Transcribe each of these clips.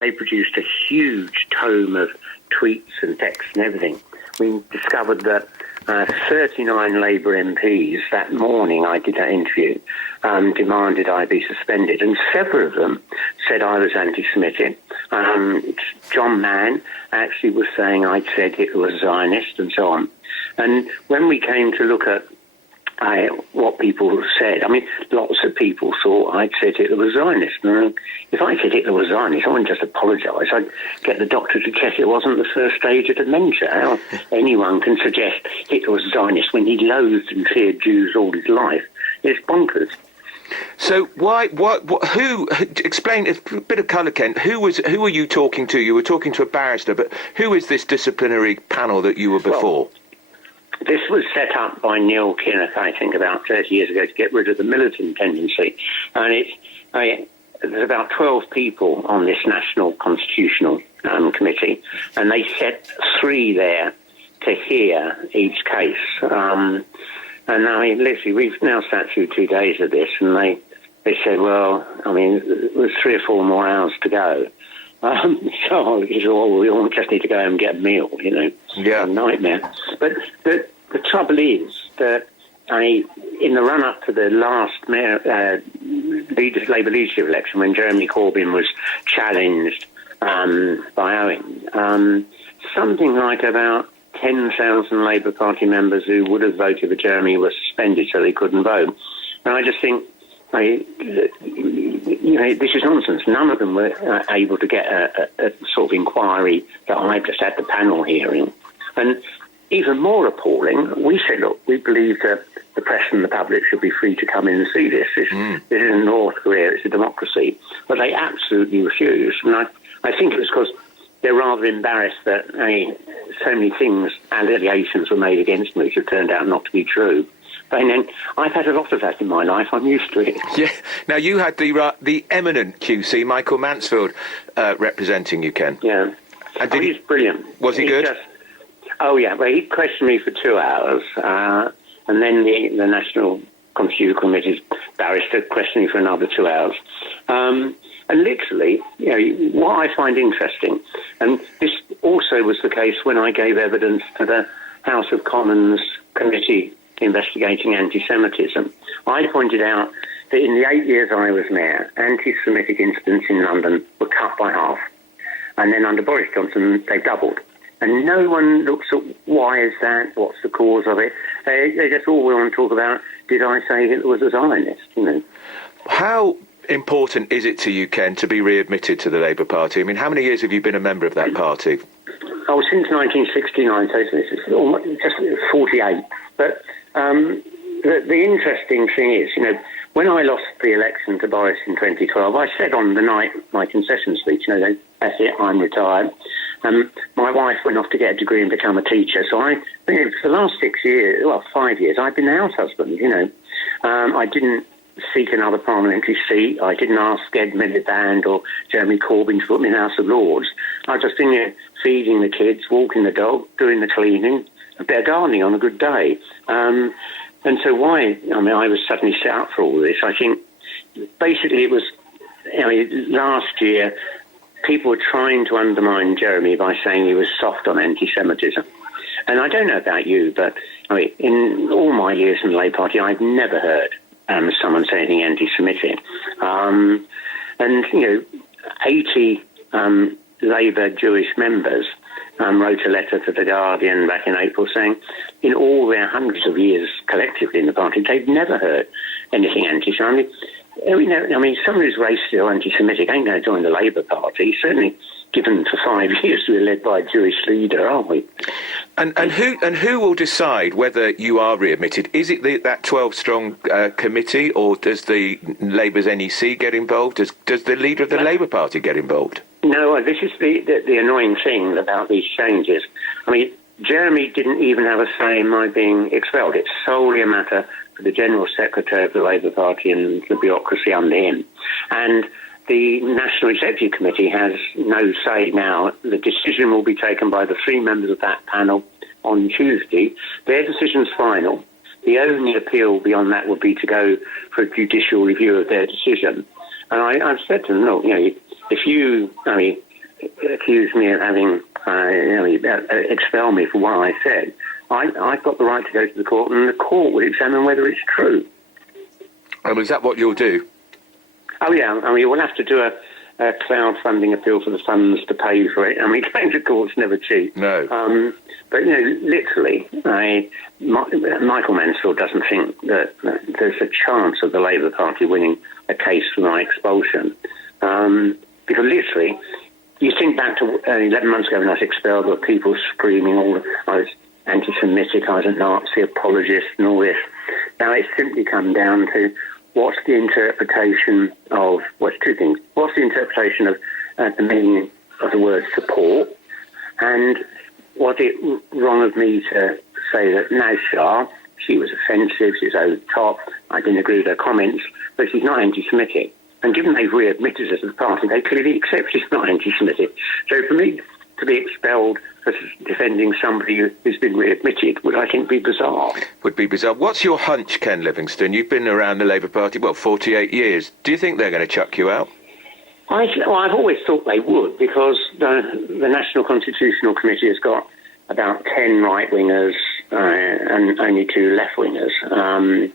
They produced a huge tome of tweets and texts and everything. We discovered that 39 Labour MPs that morning I did that interview demanded I be suspended, and several of them said I was anti-Semitic. John Mann actually was saying I'd said Hitler was Zionist and so on. And when we came to look at what people said, I mean, lots of people thought I'd said Hitler was Zionist. And if I said Hitler was Zionist, I wouldn't just apologise. I'd get the doctor to check it wasn't the first stage of dementia. How anyone can suggest Hitler was Zionist when he loathed and feared Jews all his life? It's bonkers. So who, explain, a bit of colour, Ken, who were you talking to? You were talking to a barrister, but who is this disciplinary panel that you were before? Well, this was set up by Neil Kinnock, I think, about 30 years ago to get rid of the militant tendency. And there's about 12 people on this National Constitutional Committee, and they set 3 there to hear each case. And I mean, literally, we've now sat through 2 days of this, and they said, well, I mean, there's 3 or 4 more hours to go. So we all just need to go home and get a meal, you know. Yeah. A nightmare. But the trouble is that in the run-up to the last Labour leadership election, when Jeremy Corbyn was challenged by Owen, something like about 10,000 Labour Party members who would have voted for Jeremy were suspended so they couldn't vote. And I just think, this is nonsense. None of them were able to get a sort of inquiry that I've just had the panel hearing. And even more appalling, we said, look, we believe that the press and the public should be free to come in and see this. This isn't North Korea, it's a democracy. But they absolutely refused. And I think it was because they're rather embarrassed that so many things, allegations were made against me, which have turned out not to be true. And then I've had a lot of that in my life. I'm used to it. Yeah. Now, you had the eminent QC, Michael Mansfield, representing you, Ken. Yeah. And he's brilliant. Was he good? Oh, yeah. Well, he questioned me for 2 hours, and then the National Constitutional Committee's barrister questioned me for another 2 hours. And literally, what I find interesting, and this also was the case when I gave evidence to the House of Commons Committee investigating anti-Semitism. I pointed out that in the 8 years I was mayor, anti-Semitic incidents in London were cut by half. And then under Boris Johnson, they doubled. And no one looks at why is that, what's the cause of it. They just all want to talk about, did I say Hitler was a Zionist, How important is it to you, Ken, to be readmitted to the Labour Party? I mean, how many years have you been a member of that party? Oh, since 1969, so it's almost just 48. But the interesting thing is, when I lost the election to Boris in 2012, I said on the night my concession speech, that's it, I'm retired. My wife went off to get a degree and become a teacher. So for the last 5 years, I've been the house husband, I didn't seek another parliamentary seat. I didn't ask Ed Miliband or Jeremy Corbyn to put me in the House of Lords. I was just in feeding the kids, walking the dog, doing the cleaning, a bit of gardening on a good day. And so I was suddenly set up for all this. I think basically it was, last year people were trying to undermine Jeremy by saying he was soft on anti-Semitism. And I don't know about you, but in all my years in the Labour Party, I've never heard someone say anything anti-Semitic. 80 Labour Jewish members wrote a letter to The Guardian back in April saying in all their hundreds of years collectively in the party, they've never heard anything anti-Semitic. Someone who's racist or anti-Semitic ain't going to join the Labour Party. Certainly, given for 5 years we're led by a Jewish leader, aren't we? And who will decide whether you are readmitted? Is it that 12-strong committee, or does the Labour's NEC get involved? Does the leader of the Labour Party get involved? No, this is the annoying thing about these changes. Jeremy didn't even have a say in my being expelled. It's solely a matter for the General Secretary of the Labour Party and the bureaucracy under him. And the National Executive Committee has no say now. The decision will be taken by the 3 members of that panel on Tuesday. Their decision's final. The only appeal beyond that would be to go for a judicial review of their decision. And I've said to them, look, if you accuse me of having, expel me for what I said, I've got the right to go to the court, and the court will examine whether it's true. Is that what you'll do? Oh, yeah. I mean, we'll have to do a crowdfunding appeal for the funds to pay for it. I mean, going to court's never cheap. No. But, literally, Michael Mansfield doesn't think that there's a chance of the Labour Party winning a case for my expulsion. Because literally, you think back to 11 months ago when I was expelled, there were people screaming, I was anti-Semitic, I was a Nazi apologist and all this. Now it's simply come down to what's the interpretation of, two things. What's the interpretation of the meaning of the word support? And was it wrong of me to say that Nazshar, she was offensive, she was over the top, I didn't agree with her comments, but she's not anti-Semitic. And given they've readmitted us as a party, they clearly accept she's not anti-Semitic. So for me to be expelled for defending somebody who's been readmitted would, I think, be bizarre. Would be bizarre. What's your hunch, Ken Livingstone? You've been around the Labour Party, 48 years. Do you think they're going to chuck you out? I've always thought they would, because the National Constitutional Committee has got about 10 right-wingers and only 2 left-wingers.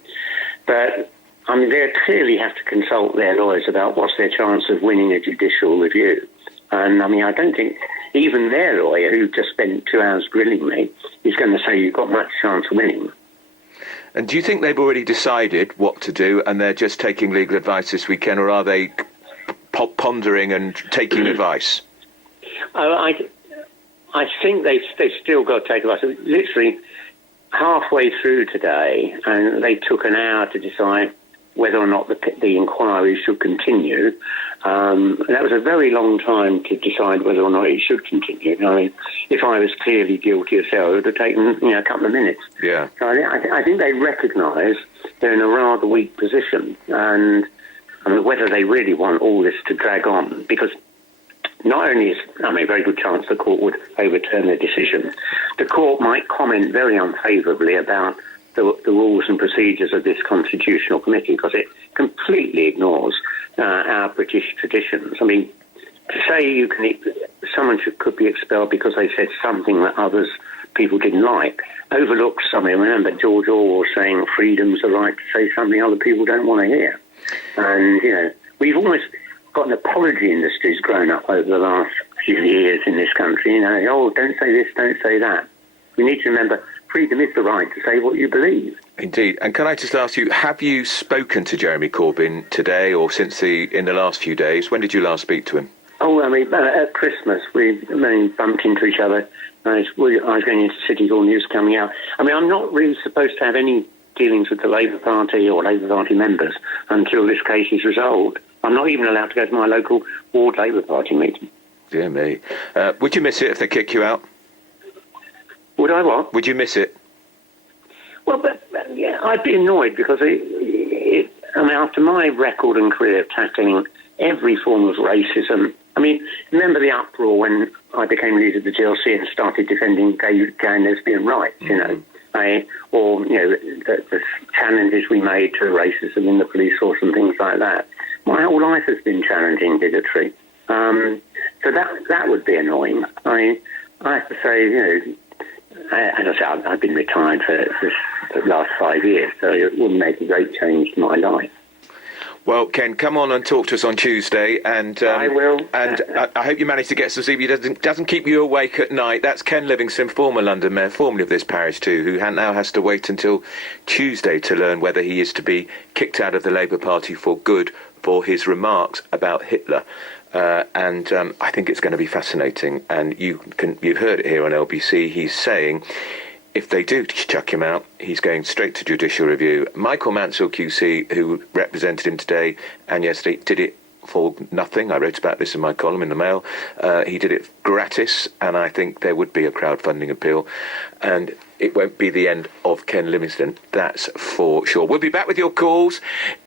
But I mean, they clearly have to consult their lawyers about what's their chance of winning a judicial review. And I mean, I don't think even their lawyer, who just spent 2 hours grilling me, is going to say you've got much chance of winning. And do you think they've already decided what to do and they're just taking legal advice this weekend, or are they pondering and taking advice? I think they've still got to take advice. Literally halfway through today, and they took an hour to decide whether or not the inquiry should continue. That was a very long time to decide whether or not it should continue. I mean, if I was clearly guilty of sale, it would have taken a couple of minutes. Yeah. So I think they recognise they're in a rather weak position, and I mean, whether they really want all this to drag on, because not only is, a very good chance the court would overturn their decision, the court might comment very unfavourably about the rules and procedures of this constitutional committee, because it completely ignores our British traditions. I mean, to say someone could be expelled because they said something that people didn't like overlooks something. Remember George Orwell saying freedom's the right to say something other people don't want to hear. And, we've almost got an apology industry that's grown up over the last few years in this country. Don't say this, don't say that. We need to remember freedom is the right to say what you believe. Indeed. And can I just ask you, have you spoken to Jeremy Corbyn today or in the last few days? When did you last speak to him? At Christmas, we bumped into each other. I was going into City Hall News coming out. I'm not really supposed to have any dealings with the Labour Party or Labour Party members until this case is resolved. I'm not even allowed to go to my local ward Labour Party meeting. Dear me. Would you miss it if they kick you out? Would I what? Would you miss it? Well, yeah, I'd be annoyed because after my record and career of tackling every form of racism, remember the uproar when I became leader of the GLC and started defending gay and lesbian rights, the challenges we made to racism in the police force and things like that. My whole life has been challenging bigotry. So that would be annoying. I have to say, as I said, I've been retired for the last 5 years, so it wouldn't make a great change to my life. Well, Ken, come on and talk to us on Tuesday, and I will. And I hope you manage to get some sleep. It doesn't keep you awake at night. That's Ken Livingstone, former London Mayor, formerly of this parish too, who now has to wait until Tuesday to learn whether he is to be kicked out of the Labour Party for good for his remarks about Hitler. And I think it's going to be fascinating. And you've heard it here on LBC. He's saying, if they do chuck him out, he's going straight to judicial review. Michael Mansfield QC, who represented him today and yesterday, did it for nothing. I wrote about this in my column in the Mail. He did it gratis, and I think there would be a crowdfunding appeal. And it won't be the end of Ken Livingstone, that's for sure. We'll be back with your calls.